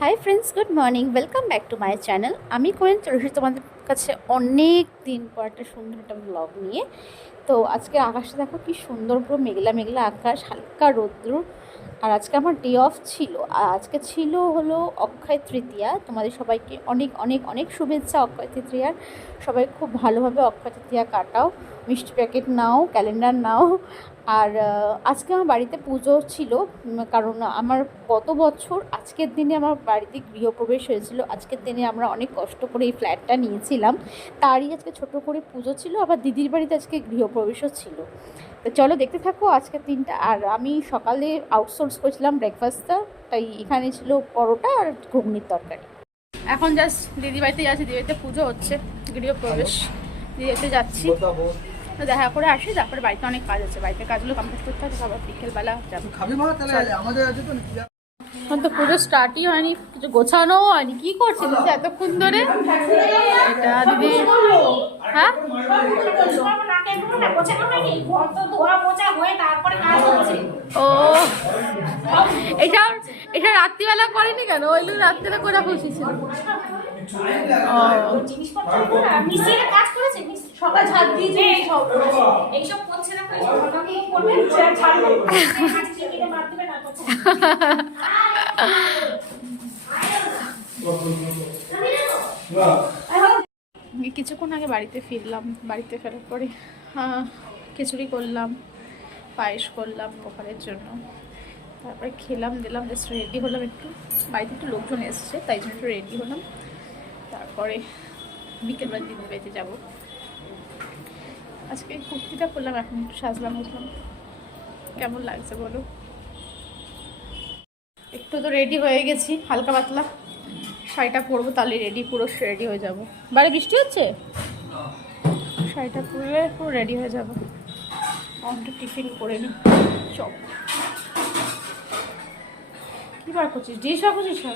Hi friends, good morning, welcome back to my channel. আমি কোয়েন চলে এসেছি তোমাদের কাছে অনেক দিন পর একটা সুন্দর একটা ব্লগ নিয়ে। তো আজকে আকাশটা দেখো কি সুন্দর, পুরো মেঘলা মেঘলা আকাশ, হালকা রৌদ্র। আর আজকে আমার ডে অফ ছিল, আর আজকে ছিল হলো অক্ষয় তৃতীয়া। তোমাদের সবাইকে অনেক অনেক অনেক শুভেচ্ছা অক্ষয় তৃতীয়ার। সবাই খুব ভালোভাবে অক্ষয় তৃতীয়া কাটাও, মিষ্টি প্যাকেট নাও, ক্যালেন্ডার নাও। আর আজকে আমার বাড়িতে পুজো ছিল, কারণ আমার গত বছর আজকের দিনে আমার বাড়িতে গৃহপ্রবেশ হয়েছিল। আজকের দিনে আমরা অনেক কষ্ট করে এই ফ্ল্যাটটা নিয়েছিলাম, তারই আজকে ছোট করে পুজো ছিল। আবার দিদির বাড়িতে আজকে গৃহপ্রবেশও ছিল। তো চলো দেখতে থাকো আজকের দিনটা। আর আমি সকালে আউটসোর্স করেছিলাম ব্রেকফাস্টটা, তাই এখানে ছিল পরোটা আর ঘুগনির তরকারি। এখন জাস্ট দিদি বাড়িতে যাচ্ছি, দিদি বাড়িতে পুজো হচ্ছে, গৃহপ্রবেশ, দিদি বাড়িতে যাচ্ছি। তো দেখা করে আসি, তারপরে বাড়িতে অনেক কাজ আছে, বাড়িতে কাজগুলো কমপ্লিট করতে হবে, আবার বিকেলবেলা যাবো। এখন তো পুজো স্টার্টই হয়নি, কিছু গোছানো হয়নি। কি করছিস এতক্ষণ ধরে? এটা দিদি, হ্যাঁ ও, এটা এটা রাত্রিবেলা করেনি কেন? ওই লোক রাত্রিবেলা করে বসেছিল। কিছুক্ষণ আগে বাড়িতে ফিরলাম, বাড়িতে ফেরার পরে খিচুড়ি করলাম, পায়েস করলাম গোপালের জন্য, তারপরে খেলাম দিলাম, জাস্ট রেডি হলাম। একটু বাড়িতে একটু লোকজন এসছে, তাই জন্য একটু রেডি হলাম। তারপরে বিকেলবেলা দিদি বাড়িতে যাবো। আজকে কুর্তিটা করলাম, এখন একটু সাজলাম উঠলাম। কেমন লাগছে বলো? একটু তো রেডি হয়ে গেছি হালকা পাতলা, শাড়িটা পরবো, তাহলে রেডি, পুরো রেডি হয়ে যাবো। বাইরে বৃষ্টি হচ্ছে, শাড়িটা পরলে পুরো রেডি হয়ে যাবো। একটু টিফিন করে নিই, চপ। কি বার করছিস? ডিশ বার করছিস না?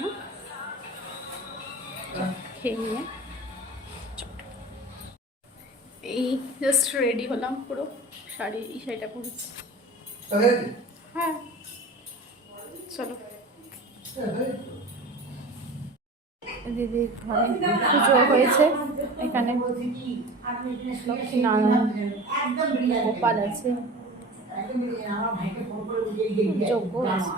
খেয়ে নিয়ে এই জাস্ট রেডি হলাম পুরো, এই শাড়িটা পরেছি। হ্যাঁ চলো। দিদি ঘরে পুজো হয়েছে, এখানে লক্ষ্মী নারায়ণ গোপাল আছে, যজ্ঞ আছে,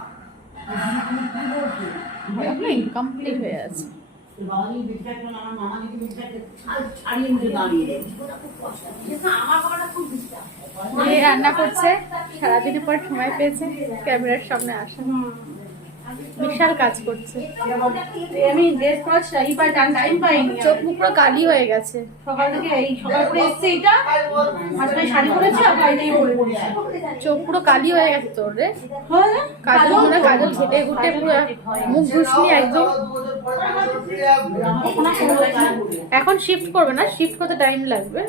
ইনকমপ্লিট হয়ে আছে। রান্না করছে, সারাদিনের পর সময় পেয়েছে ক্যামেরার সামনে আসা, বিশাল কাজ করছে। আমি চোখ মুখ পুরো কালি হয়ে গেছে সকাল থেকে, এই সকাল করে এসছে, এইটা আজকে শাড়ি পরেছে আর বাইরেই পরে পড়েছে, চোখ পুরো কালি হয়ে গেছে তোর রে। কাজল মনে হয় কাজল ঘেটে ঘুটে পুরো মুখ ঘুষনি একদম। এখন শিফট করবে না, শিফট করতে টাইম লাগবে,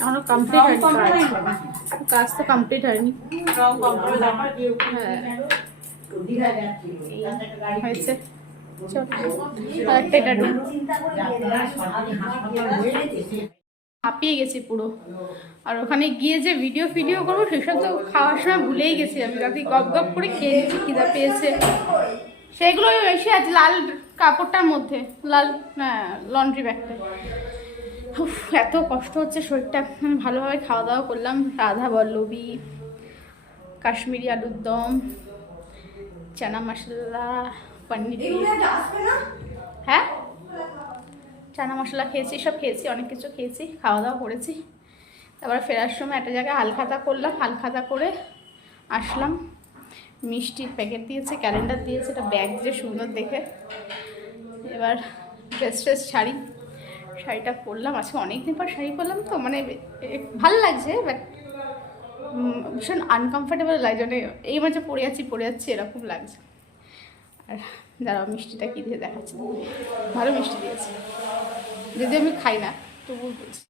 এখনো কমপ্লিট হয়নি কাজ তো কমপ্লিট হয়নি। হ্যাঁ হয়েছে, হাঁপিয়ে গেছি পুরো। আর ওখানে গিয়ে যে ভিডিও করবো সেসব তো খাওয়ার সময় ভুলেই গেছি আমি, বাকি গপ গপ করে খেয়ে নিচ্ছি, খিদা পেয়েছে। সেগুলো এসে আছে লাল কাপড়টার মধ্যে, লাল লন্ড্রি ব্যাগটা। এত কষ্ট হচ্ছে শরীরটা। ভালোভাবে খাওয়া দাওয়া করলাম, রাধা বল্লবী, কাশ্মীরি আলুর দম, চানা মশলা, পনির, হ্যাঁ চানা মশলা খেয়েছি, সব খেয়েছি, অনেক কিছু খেয়েছি, খাওয়া দাওয়া করেছি। তারপরে ফেরার সময় একটা জায়গায় হালখাতা করলাম, হালখাতা করে আসলাম। মিষ্টির প্যাকেট দিয়েছে, ক্যালেন্ডার দিয়েছে, একটা ব্যাগ যে সুন্দর দেখে। এবার ড্রেস শাড়িটা পরলাম, আজকে অনেকদিন পর শাড়ি পরলাম, তো মানে ভালো লাগছে, বাট ভীষণ আনকমফোর্টেবল লাগছে, মানে এই মাঝে পরে যাচ্ছি এরকম লাগছে। আর দাঁড়াও মিষ্টিটা কী দিয়ে দেখাচ্ছি, ভালো মিষ্টি দিয়েছে, যদি আমি খাই না তবুও বলছি।